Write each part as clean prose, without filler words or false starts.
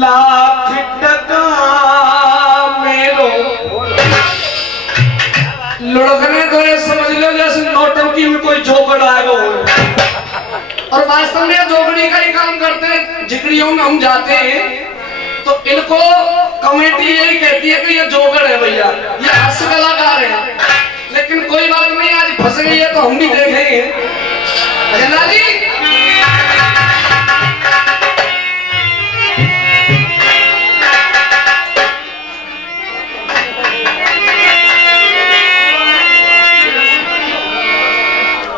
लाख टका मेरो लुढ़कने तो ये समझ लो जैसे नौटंकी में कोई जोगड़ आएगा और वास्तव में जोगड़ी का ही काम करते हैं। जिगड़ियों में हम जाते हैं तो इनको कमेटी यही कहती है कि ये जोगड़ है भैया, ये हास्य कलाकार है, लेकिन कोई बात नहीं, आज फंस गई है तो हम भी देखेंगे। अजंदा जी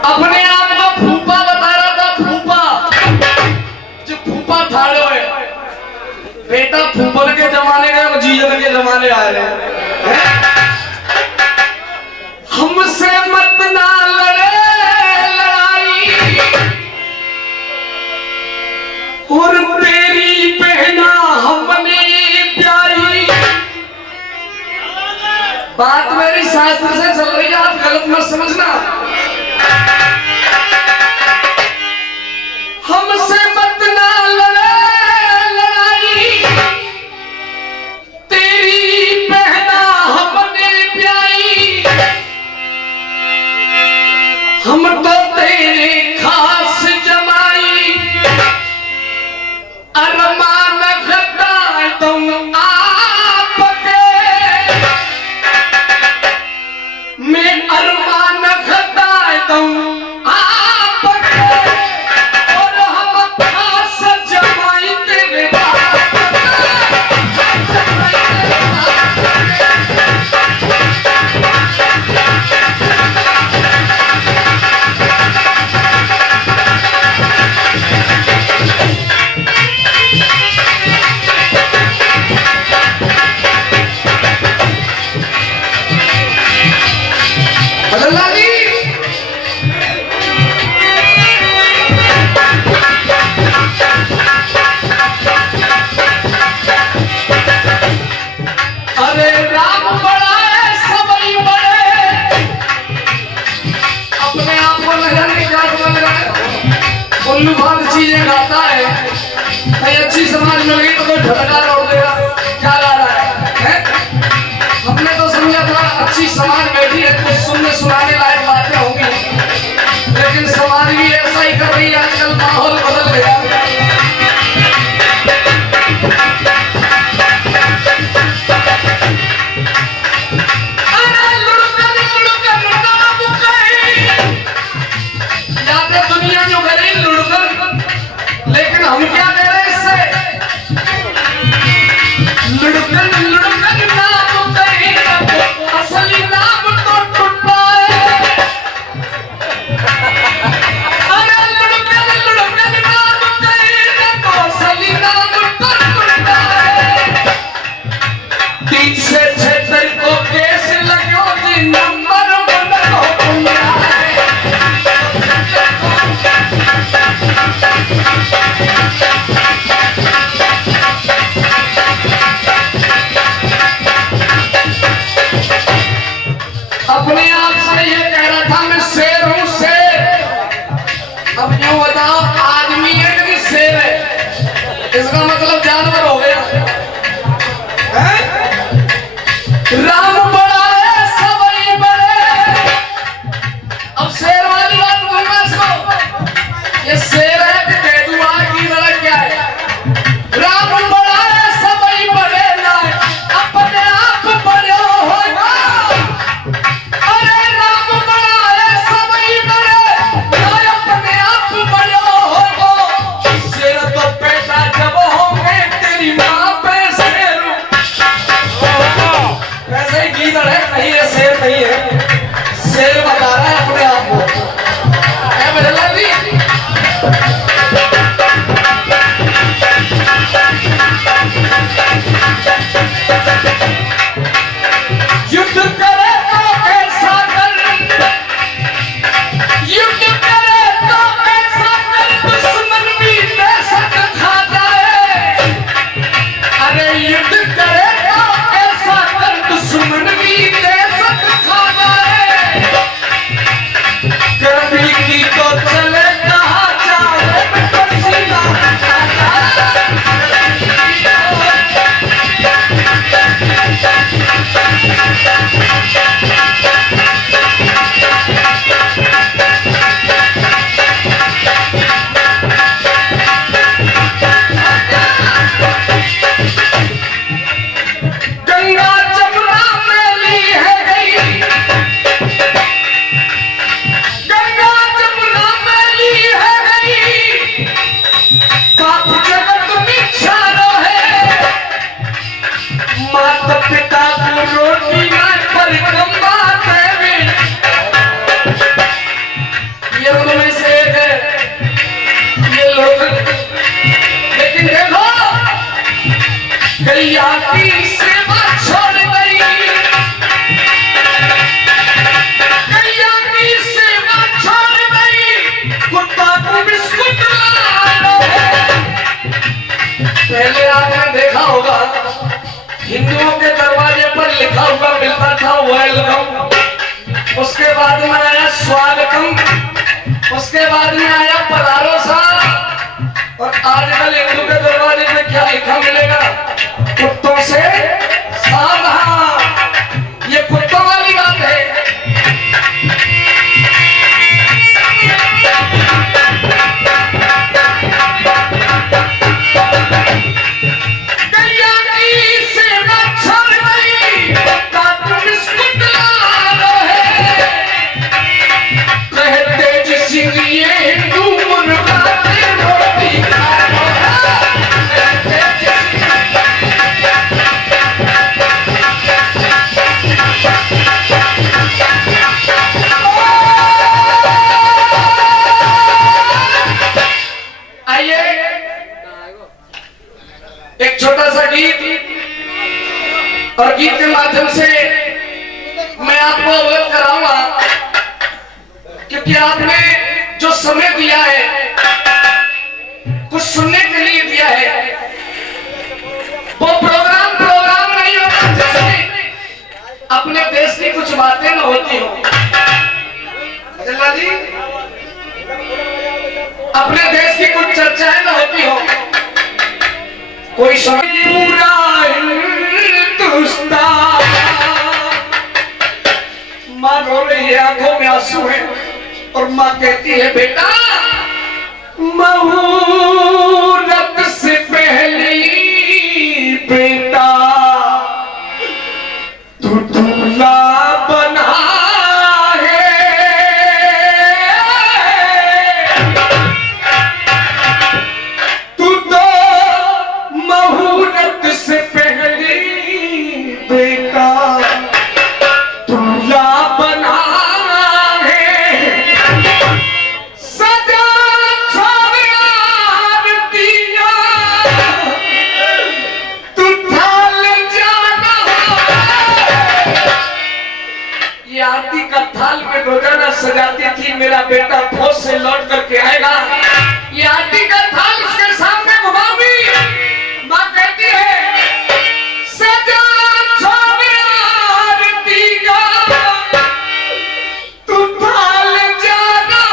अपने आप को फूफा बता रहा था, फूफा जो फूफा ठाड़ो है बेटा, फूफन के जमाने के जीजन के जमाने आ रहे हैं। हमसे मत ना लड़े लड़ाई और तेरी बहना हमने प्यारी। बात मेरी शास्त्र से चल रही है, आप गलत मत समझना। हमसे मत ना लड़े लड़ाई तेरी बहना हमने प्यारी। हम तो तेरे खास जमाई अरमान खता तुम आपके मैं अरमान खता तुम चीजें गाता है, कहीं अच्छी समाज मिल गई तो कोई भटका लौट देगा क्या गा रहा है? हमने तो समझा था अच्छी समाज बैठी है कुछ सुनने सुनाने लायक बातें होंगी, लेकिन समाज भी ऐसा ही कर रही है, आजकल माहौल बदल गया। दुनिया जो करे लुढ़कन, लेकिन हम क्या कह रहे हैं इससे? लुढ़कन लुढ़कन नाम कहेगा तो असली नाम तो टूटा है। अरे लुढ़कन लुढ़कन नाम कहेगा तो असली नाम तो टूटा है। 3 से 6 को केस लगो जी नंबर 1 को पुण्य है। अपने आप से ये कह रहा था मैं शेर हूं शेर, अब यूं बताओ आदमी है कि शेर है? इसका मतलब जानवर हो गया है? राम बड़ा है सबई बड़े, अब शेर वाली बात बोलना इसको, ये शेर है कि तेंदुआ की तरह क्या है? राम बड़ा है सबई बड़े ना अपने आप बड़े होगा। अरे राम बड़ा है सबई बड़े ना अपने आप बड़े होगा। शेर तो बेटा जब होंगे तेरी माँ पे शेर, वैसे ही गीदड़ है, कहीं ये शेर नहीं है, शेर बता रहा है अपने आप को। है बदला जी? गैया की सेवा छोड़ गई, गैया की सेवा छोड़ गई, कुत्ता को बिस्कुट ला है। पहले आपने देखा होगा हिंदुओं के दरवाजे पर लिखा हुआ मिलता था वेलकम, उसके बाद में आया स्वागतम, उसके बाद में आया पधारो साहब, और आजकल हिंदू के दरवाजे पे क्या लिखा मिलेगा? कुत्तों से सावधान। ये कुत्तों वाली बात है। गैया की सेवा छोड़ गई, कुत्ता को बिस्कुट ला है। कहते जिसलिए हिंदू मुर्गा की रोटी खा लो है। आइए एक छोटा सा गीत, और गीत के माध्यम से मैं आपको अवगत कराऊंगा, क्योंकि आपने जो समय दिया है कुछ सुनने के लिए दिया है, वो प्रोग्राम नहीं होता जिसमें अपने देश की कुछ बातें न होती हो। अजला जी, अपने देश की कुछ चर्चाएं न होती हो। कोई पूरा हिंदुस्तान, माँ रो रही है, आंखों में आंसू है, और माँ कहती है बेटा मुहूर्त से पहले बेटा तू दूल्हा बना है। तू तो मुहूर्त से पहले बेटा दूल्हा बना है। सजा छोड़ आरतियां तू थाल जाना। ये आरती का थाल में रोजाना सजाती थी, मेरा बेटा फौज से लौट करके आएगा, ये आरती का थाल उसके सामने घुमाऊंगी। माँ कहती है सजा छोड़ आरतियां तू थाल जाना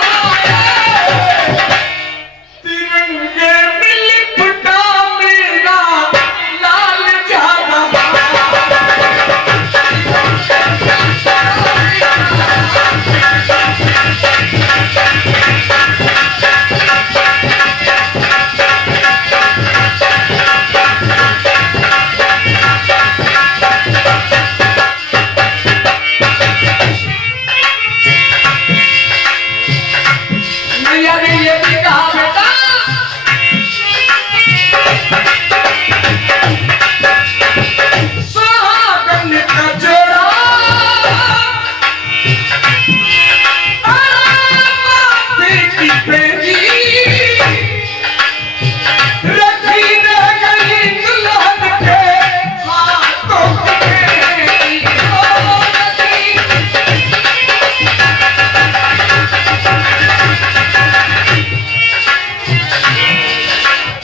है। तिरंगे में लिपटा मेरा लाल जाना। मैया ने ये भी कहा बेटा सुहागन का जोड़ा बेटी बेटी रखी रह गई दुल्हन के हाथों में।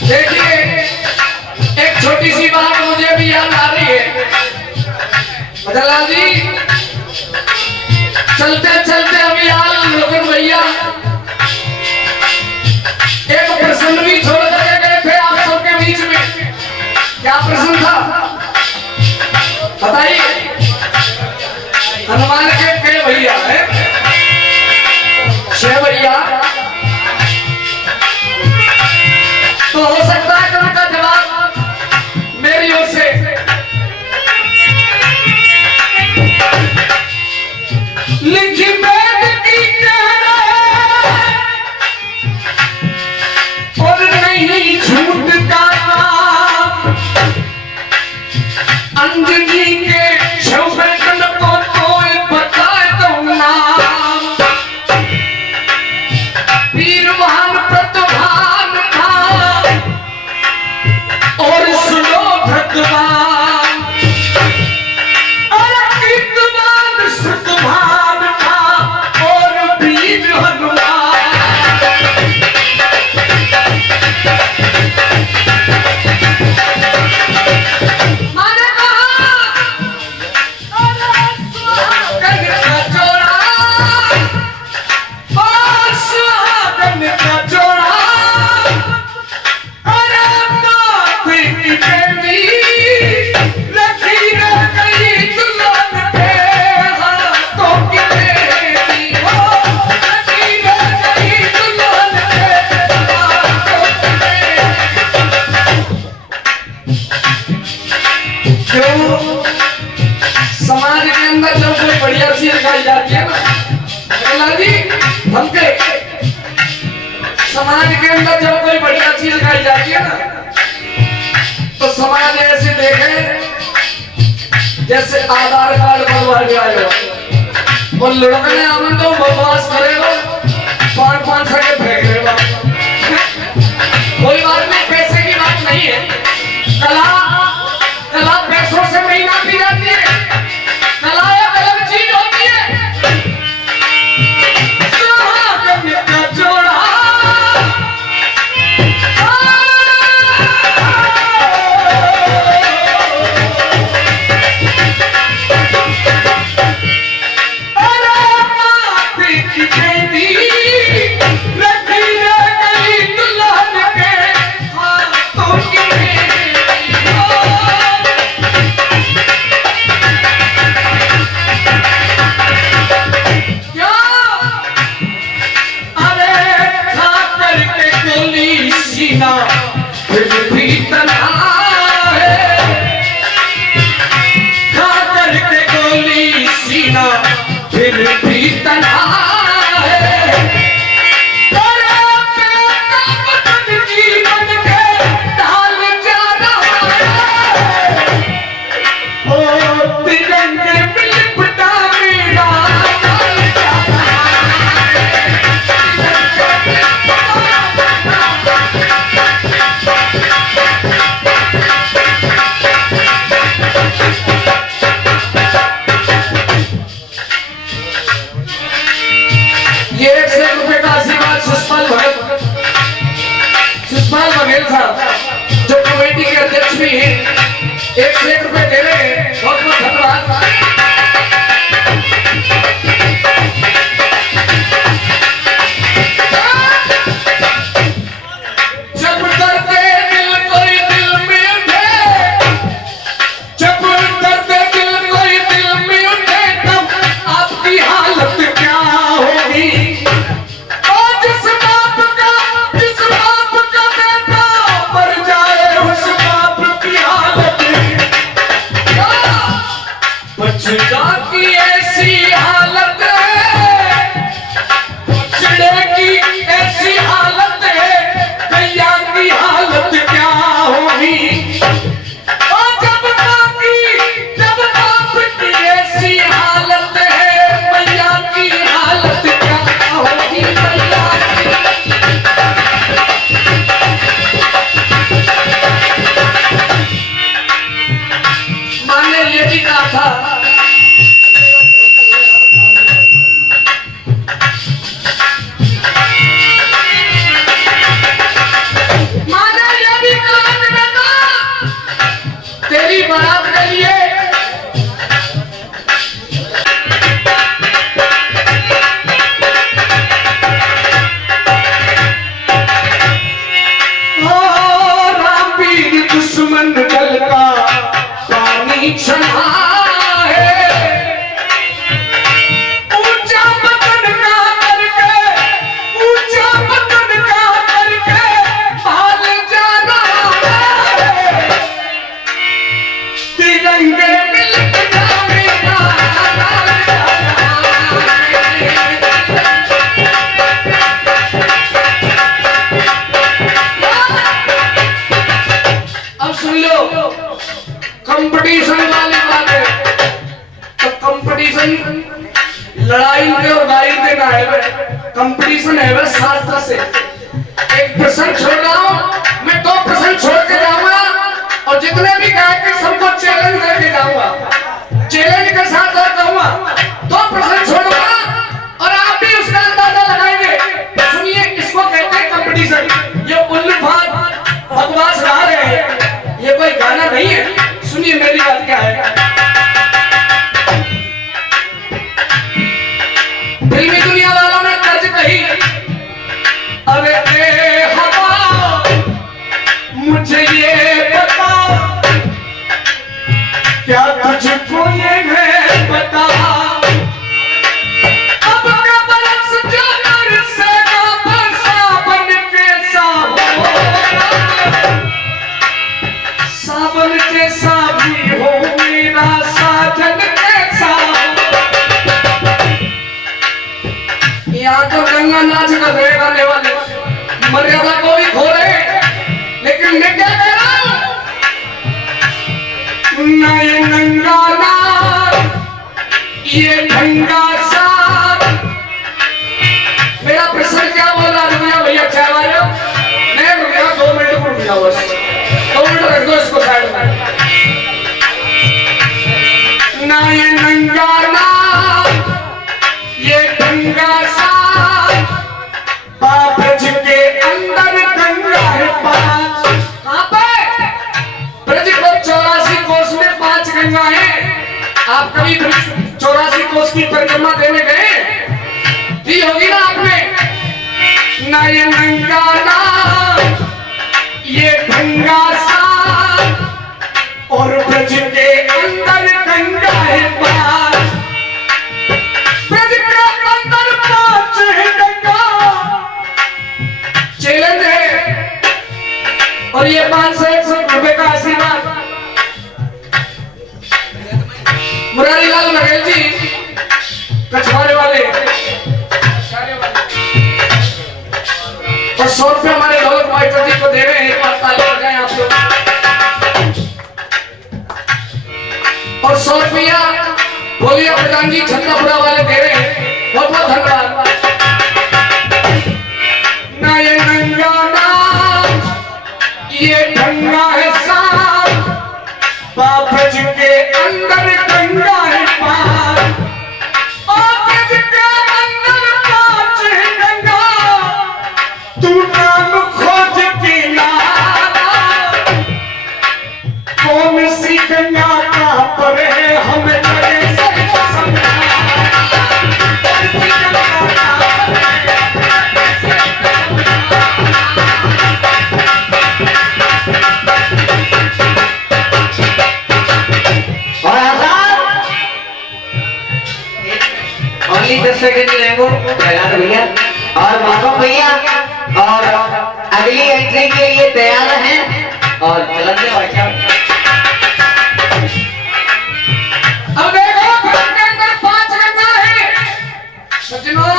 देखिए एक छोटी सी बात मुझे भी याद आ रही है। अजला जी, चलते चलते अभी लोगन भैया एक प्रसंग भी छोड़ करके गए थे आप सबके बीच में। क्या प्रसंग था बताइए? हनुमान के भैया है, छह भैया, तो हो सकता है कि उनका जवाब मेरी ओर से लिखी बैठ की कह रहे और नहीं झूठ का नाम। अंजनी के छुपन को कोई बताए तो नाम। वीर महान प्रतिभान था समाज के अंदर जब कोई बढ़िया चीज खाई जाती है ना, तो समाज ऐसे देखे जैसे आधार कार्ड बनवा के आए हो और लड़के ने आमन तो बकवास करेगा, 500 के फेंक देगा। कोई बात नहीं, पैसे की बात नहीं है। कला कला पैसों से नहीं नापी जाती है। कला एक अलग चीज होती है। जो कमेटी के अध्यक्ष भी हैं, 1 रुपए दे रहे हैं। बहुत बहुत धन्यवाद। जब दर्दे दिल कोई दिल में उठे, जब दर्दे दिल कोई दिल में उठे, तब आपकी हालत क्या होगी। बचड़ा की ऐसी हालत है, बचड़े की ऐसी हालत है, भैया की हालत क्या होगी। और जब बाप की ऐसी हालत है, भैया की हालत क्या होगी। भैया मैंने ये भी कहा था, तेरी बारात के लिए रामवीर दुश्मन दल का पानी चढ़ा है, ऊंचा बदन का करके, ऊंचा बदन का करके भाग जाना है। तिरंगे मिलके जाएगा, अब सुन लो कंपटीशन वाली बात है। तो कंपटीशन लड़ाई पे और गाड़ी पे का है, कंपटीशन है वह शास्त्र से। एक प्रश्न छोड़ रहा हूं मैं, 2 प्रश्न छोड़ के जाऊंगा और जितने भी गायक हैं सबको चैलेंज देके जाऊंगा। चैलेंज के साथ और कहूंगा 2 प्रश्न छोड़ूंगा और आप भी उसका अंदाजा लगाएंगे। सुनिए, इसको कहते हैं कंपटीशन। ये उल्लूफान बकवास गा रहे हैं, ये कोई गाना नहीं है। सुनिए मेरी बात क्या है। फिल्मी दुनिया वालों ने तर्ज कही, अरे हवा लेकिन मैं क्या कह रहा हूं, ना ये नंगा नार, ये ढंगा सार। मेरा प्रश्न क्या बोला रुपया भैया चाय वाले, नहीं रुपया 2 मिनट को रुक जाओ, बस 2 मिनट रख दो इसको साइड में। ना ये नंगा नार, ये ढंगा सार, ब्रज के अंदर गंगा है 5। कहां पे? ब्रज को 84 कोस में 5 गंगा है। आप कभी 84 कोस की परिक्रमा देने गए? दी होगी ना आपने। ना ये नंगा नार, ये ढंगा सार, और ब्रज के अंदर गंगा है 5। ब्रज के अंदर 5 है गंगा, चैलेंज है। और ये 500-100 रुपए का आशीर्वाद। मुरारी लाल बघेल जी कछवारे वाले, और 100 रुपये हमारे दौलत मास्टर जी को दे रहे हैं। एक बार ताली बजाएं आप लोग। और 100 रुपया बोलिया प्रधान जी छत्तापुरा वाले दे रहे हैं। बहुत बहुत धन्यवाद। ना ये नंगा नार, ये ढंगा है सार, ब्रज के अंदर गंगा है 5। ब्रज के अंदर 5 है गंगा, तू नाम खोज के लाना। कौन सी गंगा कहां पर है हमें करे सबको समझाना। कौन सी गंगा कहां पर है? ओनली 10 सेकंड लेंगे प्रहलाद भैया और माधव भैया, और अगली एंट्री के लिए तैयार हैं और चलन से भाई साहब। अब देखो ब्रज के अंदर 5 गंगा है सज्जनों।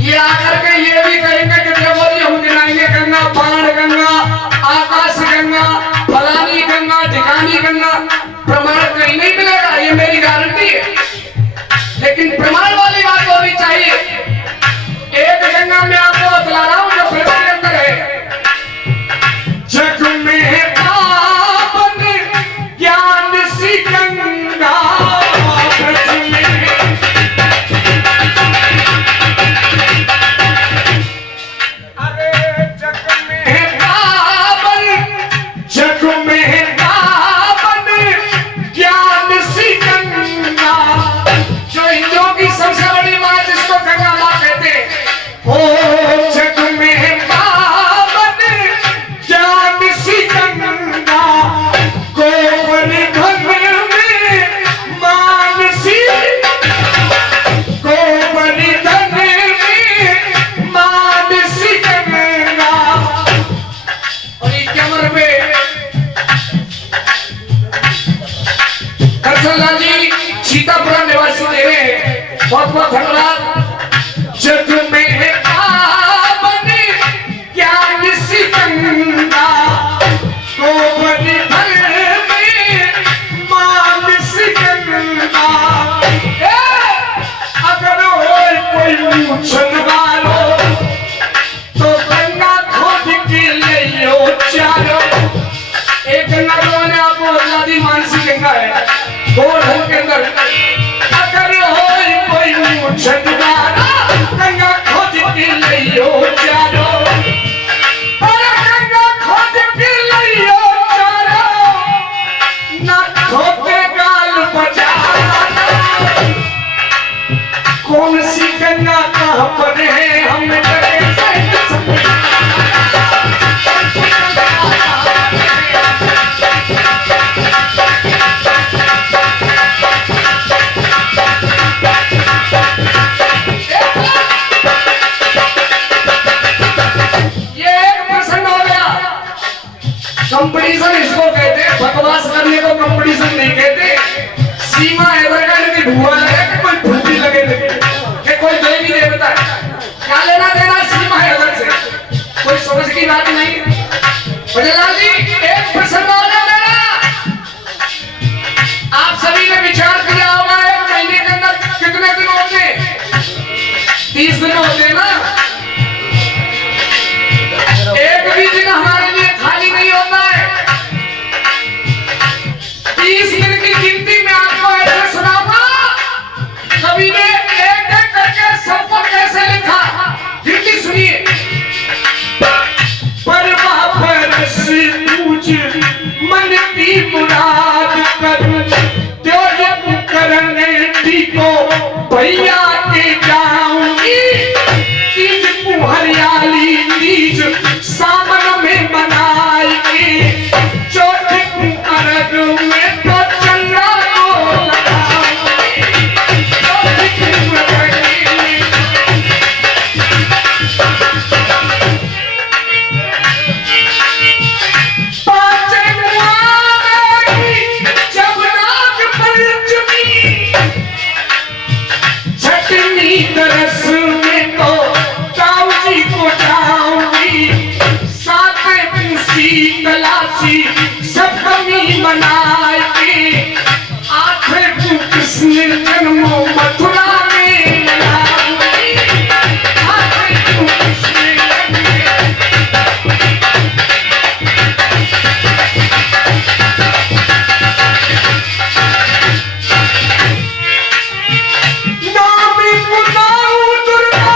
ये आकर के ये भी कहेंगे कि देखो जी हम गिनाएंगे गंगा, बाण गंगा, आकाश गंगा, फलानी गंगा, ढिकानी गंगा। प्रमाण कहीं नहीं मिलेगा, ये मेरी गारंटी है। लेकिन प्रमाण वाली बात होनी चाहिए। एक गंगा में आपको बतला रहा हूं जो ब्रज के अंदर है। जग में पावन ज्ञान सी गंगा, ब्रज में अरे जग में पावन, जग में पावन ज्ञान सी गंगा। जो हिंदुओं की सबसे बड़ी मां जिसको गंगा मां कहते हैं, हो जग में पावन ज्ञान सी गंगा, गोवर्धन में मानसी, गोवर्धन में मानसी गंगा। और ये कमर में करसनलाल जी सीतापुरा निवासी दे रहे हैं। बहुत बहुत धन्यवाद। जग में पावन ज्ञान सी गंगा, गोवर्धन में मानसी गंगा। अगर हो कोई पूछन वालो तो गंगा खोज के ले चारो। एक गंगा ने आपको बता दी मानसी गंगा है गोवर्धन के अंदर। अगर हो कोई पूछन वाला गंगा खोज के लियो चारो, अरे गंगा खोज के लियो चारो, ना खोते गाल बजाना। कौन सी गंगा कहां पर है हमें करे कंपटीशन इसको कहते हैं। बकवास करने को कंपटीशन नहीं कहते। सीमा इधर का नहीं धुआं लगे कि कोई फूटी लगे कि कोई देवी देवता है, क्या लेना देना सीमा इधर से, कोई समझ की बात नहीं। भजनलाल जी एक प्रश्न और है मेरा, आप सभी ने विचार किया होगा एक महीने के अंदर कितने दिन होते हैं? 30 दिन होते हैं ना। एक भी दिन हमारे लिए खाली नहीं होता है। 30 दिन की गिनती में आपको ऐसे सुनाऊंगा, कवि ने एक एक करके सबको कैसे लिखा, गिनती सुनिए। मन की मुराद कर जो जब करने को भैया के जाऊंगी, तीज हरियाली तीज सावन में मनाएगी, चौथे अरग में तो चंद्रा को लगाऊंगी, सब कमी मनाएगी, आखिर कृष्ण जन्म मथुरा में मनाएगी, आखिर कृष्ण नामी पुनाऊ दुर्गा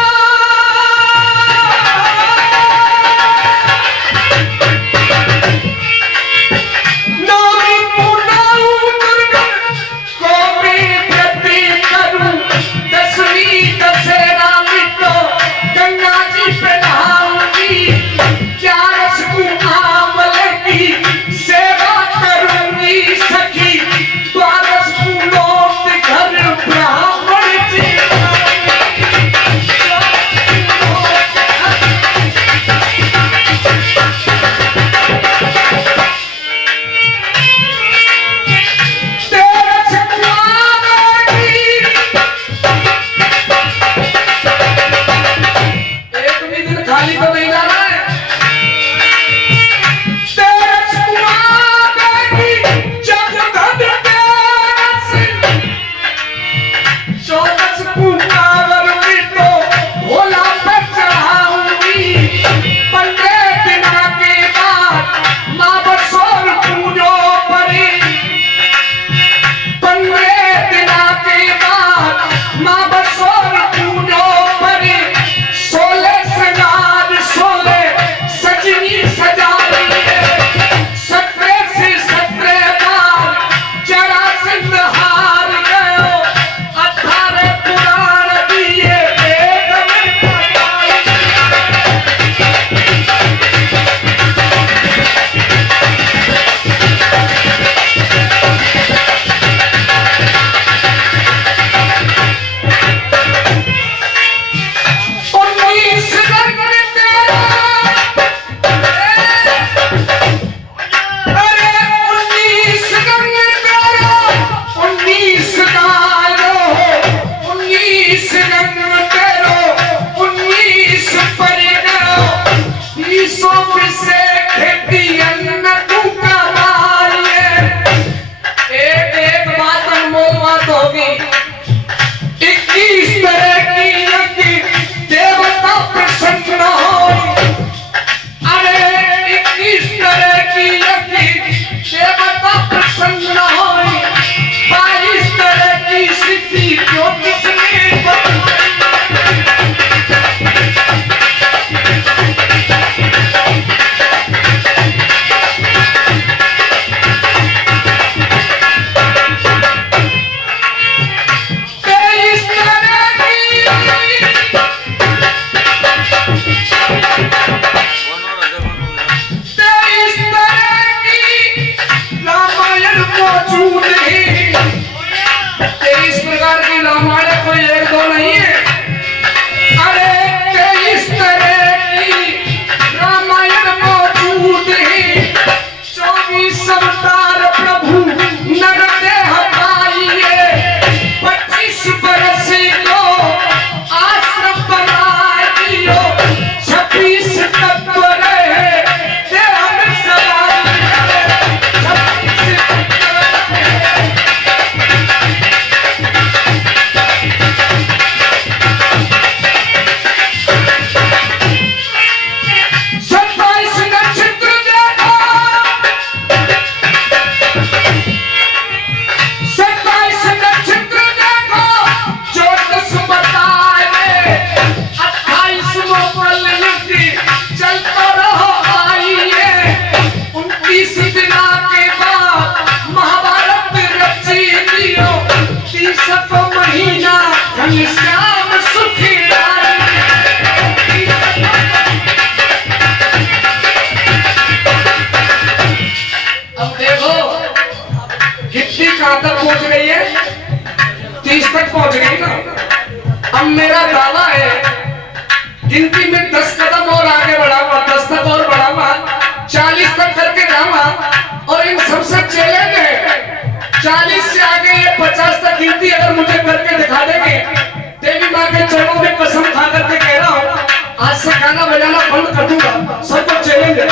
कर दूंगा, सबको चैलेंज है।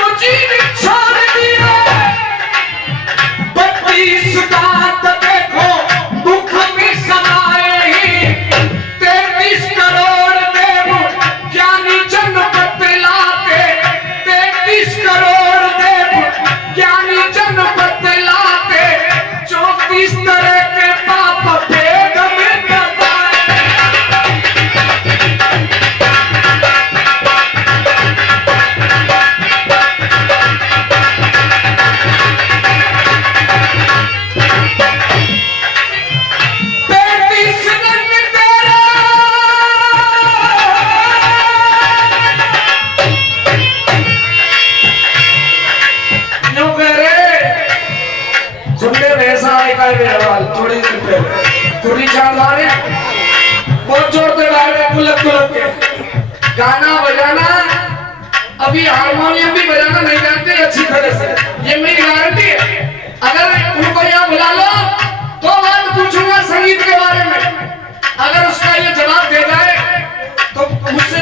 मुझे छोड़ दिया 32 दांत देखो दुख में समाए ही 33 करोड़ देव ज्ञानी जन बतलाते 33 करोड़ देव ज्ञानी जन बतलाते 34 तरह के पाप भेद में बताए। थोड़ी देर पहले खुरी शानदार बहुत जोर से गा रहे पुलक पुलक के गाना बजाना, अभी हारमोनियम भी बजाना नहीं जानते अच्छी तरह से, ये मेरी गारंटी है। अगर उनको यहाँ बुला लो तो बात पूछूंगा संगीत के बारे में, अगर उसका ये जवाब दे जाए तो मुझसे